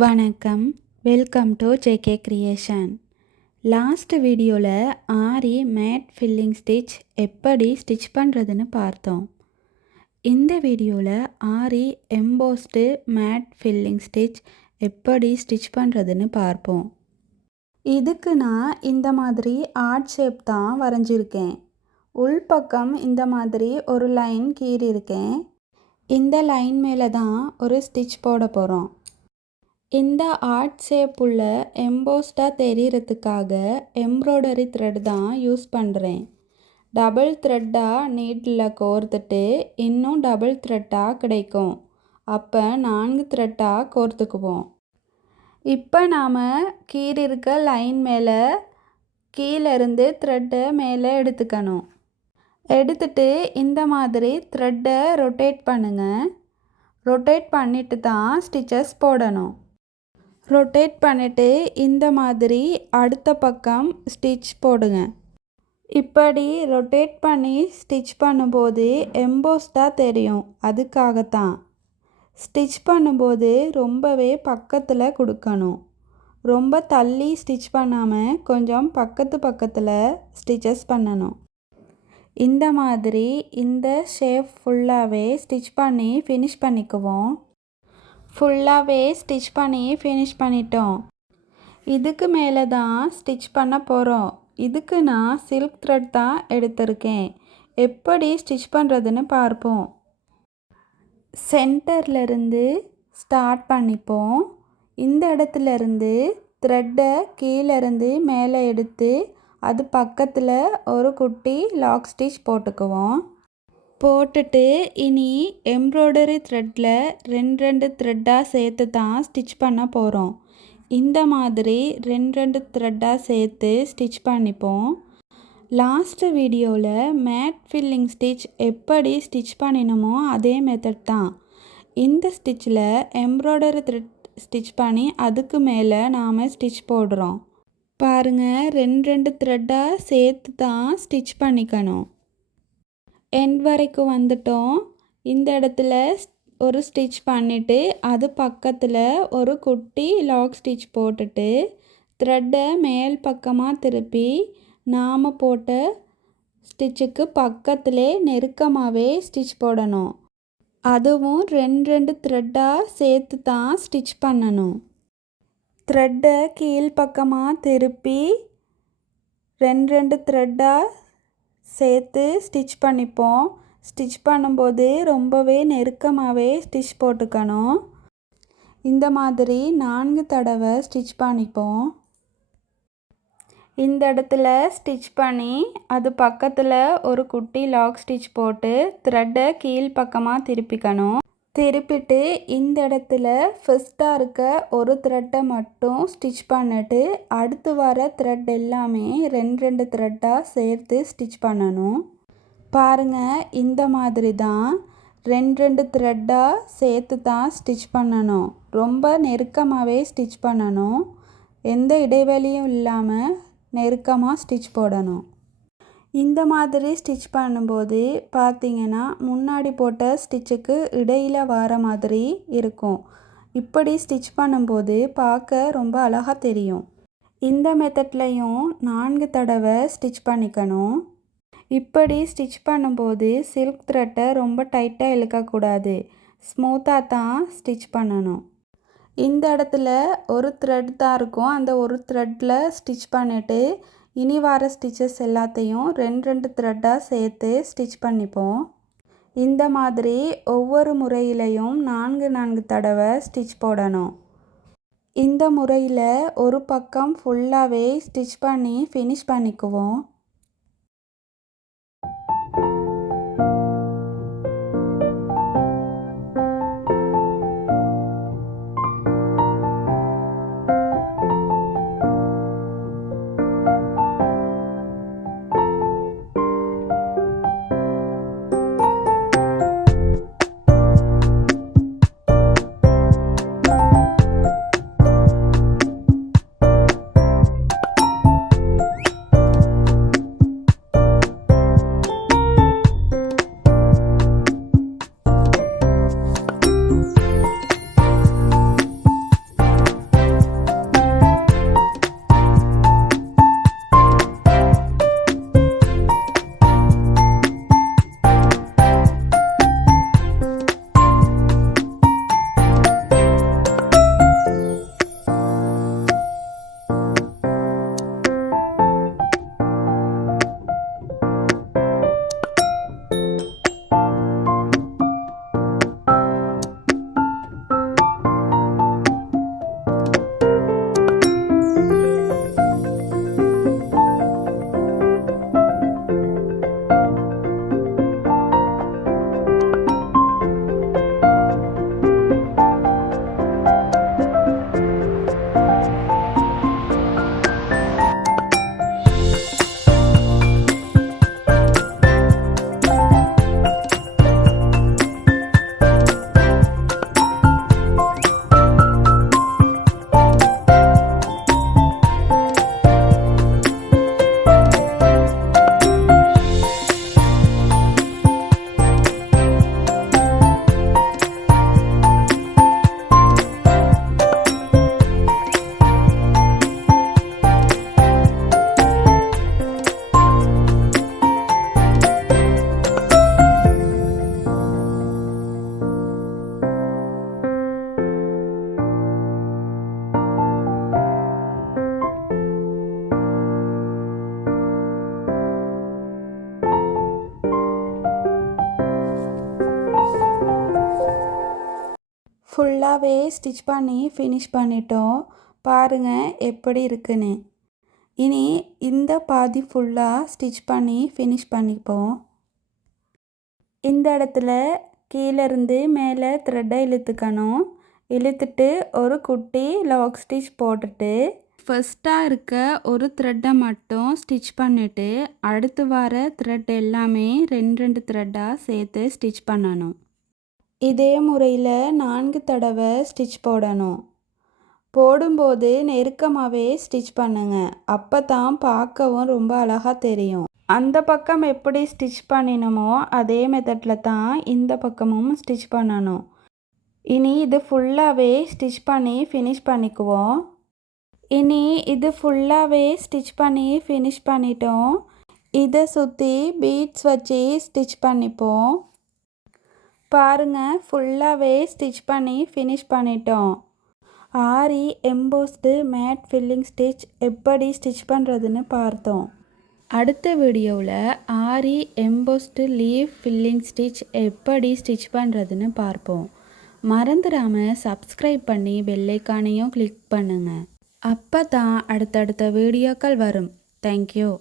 வணக்கம், welcome to JK creation. Last வீடியோவில் ஆரி mat filling stitch எப்படி ஸ்டிச் பண்ணுறதுன்னு பார்த்தோம். இந்த வீடியோவில் ஆரி எம்போஸ்டு மேட் ஃபில்லிங் ஸ்டிச் எப்படி ஸ்டிச் பண்ணுறதுன்னு பார்ப்போம். இதுக்கு நான் இந்த மாதிரி ஆர்ட் ஷேப் தான் வரைஞ்சிருக்கேன். உள்பக்கம் இந்த மாதிரி ஒரு லைன் கீறியிருக்கேன். இந்த லைன் மேலே தான் ஒரு ஸ்டிச் போட போகிறோம். இந்த ஆர்ட் ஷேப் உள்ள எம்போஸ்டாக தெரியறதுக்காக எம்ப்ராய்டரி த்ரெட் தான் யூஸ் பண்ணுறேன். டபுள் த்ரெட்டாக நீட்டில் கோர்த்துட்டு இன்னும் டபுள் த்ரெட்டாக கிடைக்கும். அப்போ 4 த்ரெட்டாக கோர்த்துக்குவோம். இப்போ நாம் கீறிருக்க லைன் மேலே கீழேருந்து த்ரெட்டை மேலே எடுத்துக்கணும். எடுத்துட்டு இந்த மாதிரி த்ரெட்டை ரொட்டேட் பண்ணுங்கள். ரொட்டேட் பண்ணிட்டு தான் ஸ்டிச்சஸ் போடணும். ரொட்டேட் பண்ணிவிட்டு இந்த மாதிரி அடுத்த பக்கம் ஸ்டிச் போடுங்க. இப்படி ரொட்டேட் பண்ணி ஸ்டிச் பண்ணும்போது எம்போஸ்டாக தெரியும். அதுக்காகத்தான் ஸ்டிச் பண்ணும்போது ரொம்பவே பக்கத்தில் கொடுக்கணும். ரொம்ப தள்ளி ஸ்டிச் பண்ணாமல் கொஞ்சம் பக்கத்தில் ஸ்டிச்சஸ் பண்ணணும். இந்த மாதிரி இந்த ஷேப் ஃபுல்லாகவே ஸ்டிச் பண்ணி ஃபினிஷ் பண்ணிக்குவோம். ஃபுல்லாகவே ஸ்டிச் பண்ணி ஃபினிஷ் பண்ணிட்டோம். இதுக்கு மேலே தான் ஸ்டிச் பண்ண போகிறோம். இதுக்கு நான் சில்க் த்ரெட் தான் எடுத்திருக்கேன். எப்படி ஸ்டிச் பண்ணுறதுன்னு பார்ப்போம். சென்டர்லேருந்து ஸ்டார்ட் பண்ணிப்போம். இந்த இடத்துலேருந்து த்ரெட்டை கீழேருந்து மேலே எடுத்து அது பக்கத்தில் ஒரு குட்டி லாக் ஸ்டிச் போட்டுக்குவோம். போட்டுட்டு இனி எம்ப்ராய்டரி த்ரெட்டில் 2 த்ரெட்டாக சேர்த்து தான் ஸ்டிச் பண்ண போகிறோம். இந்த மாதிரி 2 த்ரெட்டாக சேர்த்து ஸ்டிச் பண்ணிப்போம். லாஸ்ட் வீடியோவில் மேட் ஃபில்லிங் ஸ்டிச் எப்படி ஸ்டிச் பண்ணினோமோ அதே மெத்தட் தான். இந்த ஸ்டிச்சில் எம்ப்ராய்டரி த்ரெட் ஸ்டிச் பண்ணி அதுக்கு மேலே நாம் ஸ்டிச் போடுறோம். பாருங்கள், 2 த்ரெட்டாக சேர்த்து தான் ஸ்டிச் பண்ணிக்கணும். எண்ட் வரைக்கும் வந்துட்டோம். இந்த இடத்துல ஒரு ஸ்டிச் பண்ணிவிட்டு அது பக்கத்தில் ஒரு குட்டி லாக் ஸ்டிச் போட்டுட்டு த்ரெட்டை மேல் பக்கமாக திருப்பி நாம் போட்ட ஸ்டிச்சுக்கு பக்கத்திலே நெருக்கமாகவே ஸ்டிச் போடணும். அதுவும் 2 த்ரெட்டாக சேர்த்து தான் ஸ்டிச் பண்ணணும். த்ரெட்டை கீழ்ப்பக்கமாக திருப்பி 2 த்ரெட்டாக சேர்த்து ஸ்டிச் பண்ணிப்போம். ஸ்டிச் பண்ணும்போது ரொம்பவே நெருக்கமாகவே ஸ்டிச் போட்டுக்கணும். இந்த மாதிரி 4 தடவை ஸ்டிச் பண்ணிப்போம். இந்த இடத்துல ஸ்டிச் பண்ணி அது பக்கத்தில் ஒரு குட்டி லாக் ஸ்டிச் போட்டு த்ரெட்டை கீழ்ப்பக்கமாக திருப்பிக்கணும். திருப்பிட்டு இந்த இடத்துல ஃபஸ்ட்டாக இருக்க ஒரு த்ரெட்டை மட்டும் ஸ்டிச் பண்ணிட்டு அடுத்து வர த்ரெட் எல்லாமே 2 த்ரெட்டாக சேர்த்து ஸ்டிச் பண்ணணும். பாருங்கள், இந்த மாதிரி தான் 2 த்ரெட்டாக சேர்த்து தான் ஸ்டிச் பண்ணணும். ரொம்ப நெருக்கமாகவே ஸ்டிச் பண்ணணும். எந்த இடைவெளியும் இல்லாமல் நெருக்கமாக ஸ்டிச் போடணும். இந்த மாதிரி ஸ்டிச் பண்ணும்போது பார்த்திங்கன்னா முன்னாடி போட்ட ஸ்டிச்சுக்கு இடையில் வர மாதிரி இருக்கும். இப்படி ஸ்டிச் பண்ணும்போது பார்க்க ரொம்ப அழகாக தெரியும். இந்த மெத்தட்லையும் 4 தடவை ஸ்டிச் பண்ணிக்கணும். இப்படி ஸ்டிச் பண்ணும்போது சில்க் த்ரெட்டை ரொம்ப டைட்டாக இழுக்கக்கூடாது. ஸ்மூத்தாக தான் ஸ்டிச் பண்ணணும். இந்த இடத்துல ஒரு த்ரெட் தான் இருக்கும். அந்த ஒரு த்ரெட்டில் ஸ்டிச் பண்ணிவிட்டு இனி வர ஸ்டிச்சஸ் எல்லாத்தையும் 2 த்ரெட்டாக சேர்த்து ஸ்டிச் பண்ணிப்போம். இந்த மாதிரி ஒவ்வொரு முறையிலையும் 4 தடவை ஸ்டிச் போடணும். இந்த முறையில் ஒரு பக்கம் ஃபுல்லாகவே ஸ்டிச் பண்ணி ஃபினிஷ் பண்ணிக்குவோம். ஃபுல்லாகவே ஸ்டிச் பண்ணி ஃபினிஷ் பண்ணிட்டோம். பாருங்கள் எப்படி இருக்குன்னு. இனி இந்த பாதி ஃபுல்லாக ஸ்டிச் பண்ணி ஃபினிஷ் பண்ணிப்போம். இந்த இடத்துல கீழேருந்து மேலே த்ரெட்டை இழுத்துக்கணும். இழுத்துட்டு ஒரு குட்டி லாக் ஸ்டிச் போட்டுட்டு ஃபஸ்ட்டாக இருக்க ஒரு த்ரெட்டை மட்டும் ஸ்டிச் பண்ணிவிட்டு அடுத்து வர த்ரெட் எல்லாமே 2 த்ரெட்டாக சேர்த்து ஸ்டிச் பண்ணணும். இதே முறையில் 4 தடவை ஸ்டிச் போடணும். போடும்போது நெருக்கமாகவே ஸ்டிச் பண்ணுங்க. அப்போ தான் பார்க்கவும் ரொம்ப அழகாக தெரியும். அந்த பக்கம் எப்படி ஸ்டிச் பண்ணினோமோ அதே மெத்தடில் தான் இந்த பக்கமும் ஸ்டிச் பண்ணணும். இனி இது ஃபுல்லாகவே ஸ்டிச் பண்ணி ஃபினிஷ் பண்ணிக்குவோம். இனி இது ஃபுல்லாகவே ஸ்டிச் பண்ணி ஃபினிஷ் பண்ணிட்டோம். இதை சுற்றி பீட்ஸ் வச்சு ஸ்டிச் பண்ணிப்போம். பாருங்கள், ஃபுல்லாகவே ஸ்டிச் பண்ணி ஃபினிஷ் பண்ணிட்டோம். ஆரி எம்போஸ்டு மேட் ஃபில்லிங் ஸ்டிச் எப்படி ஸ்டிச் பண்ணுறதுன்னு பார்த்தோம். அடுத்த வீடியோவில் ஆரி எம்போஸ்டு லீஃப் ஃபில்லிங் ஸ்டிச் எப்படி ஸ்டிச் பண்ணுறதுன்னு பார்ப்போம். மறந்துடாமல் சப்ஸ்கிரைப் பண்ணி பெல் ஐகானையும் கிளிக் பண்ணுங்கள். அப்போ தான் அடுத்தடுத்த வீடியோக்கள் வரும். தேங்க்யூ.